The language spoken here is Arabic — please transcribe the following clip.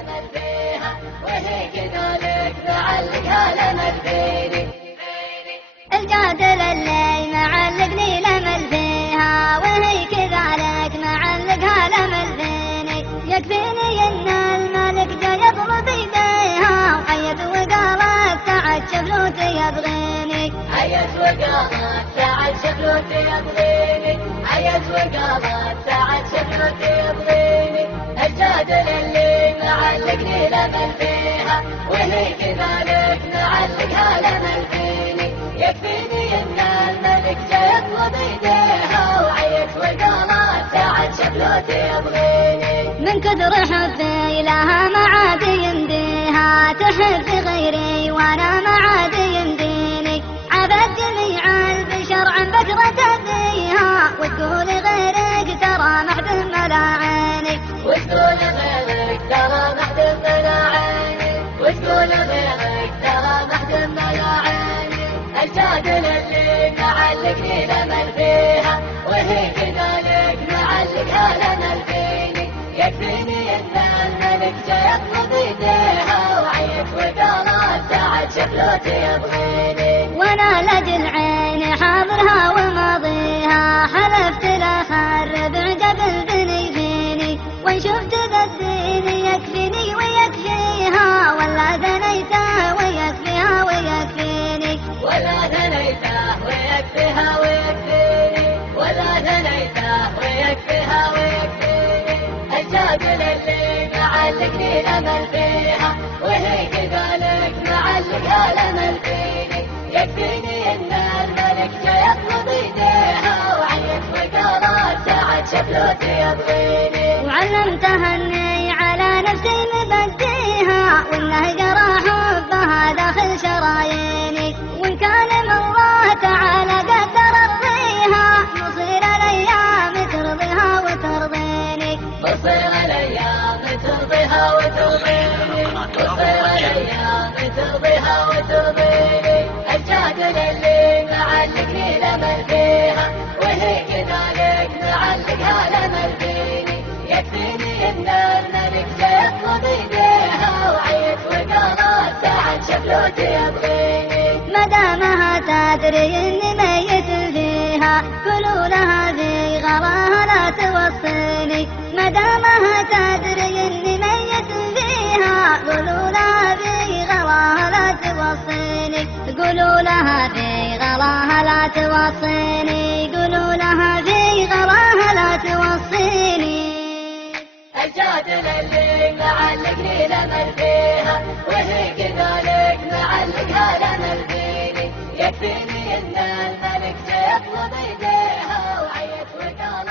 الأمل فيها وهي كذلك معلقها الأمل فيني. القاتل اللي معلقني الأمل فيها وهي كذلك معلقها الأمل فيني. يكفيني إن الملك جا يطلب يديها وعيت وقالت تعال شفلوتي يبغيني. عيت وقالت تعال شفلوتي يبغيني. عيت وقالت تعال شفلوتي يبغيني. الجادل اللي معلقني الأمل فيها وهي كذلك معلقها الأمل فيني. يكفيني إن الملك جا يطلب يديها وعيت وقالت تعال شفلوتي يبغيني. من كثر حبي لها ما عاد يمديها تحب غيري وانا ما عاد يمديني. عبد جميع البشر عن بكرة أبيها وتقول غيرك ترى محد ملاعيني. وتقول غيرك ترى محد ملاعيني. وتقول غيرك ترى محد ملاعيني. الجادل اللي معلقني الأمل فيها وهي كذلك معلقها الأمل فيني. يكفيني إن الملك جا يطلب يديها وعيت وقالت تعال شفلوتي يبغيني. وانا لاجل عيني حاضرها وماضيها حلفت لا خرب عقب بني فيني. وان شفت ذا الدين يكفيني ويكفيها ولا ثنيته ويكفيها ويكفيني. ولا ثنيته ويكفيها ويكفيني. ولا ثنيته ويكفيها ويكفيني. الجادل اللي معلقني الأمل فيها وهي كذلك معلقها الأمل فيني. يكفيني إن الملك جا يطلب يديها وعيت وقالت تعال شفلوتي يبغيني. وعلمتها اني على نفسي مبديها وانه جرى حبها داخل شراييني. وان كان من الله تعالى قدر ارضيها مصير الايام ترضيها وترضيني. مصير الأيام ترضيها وترضيني. مصير الأيام ترضيها وترضيني. الجادل اللي معلقني الأمل فيها وهي كذلك معلقها الأمل فيني. يكفيني إن الملك جا يطلب يديها وعيت وقالت تعال شفلوتي يبغيني. مدامها تدري اني ميت فيها قولوا لها في غلاها لا توصيني. مدامها تدري اني ميت فيها قولوا لها في غلاها لا توصيني. قولوا لها في غلاها لا توصيني. قولوا لها في غلاها لا توصيني. الجادل اللي معلقني الأمل فيها وهي كذلك معلقها الأمل فيني. يكفيني إن الملك جا يطلب يديها وعيت وقالت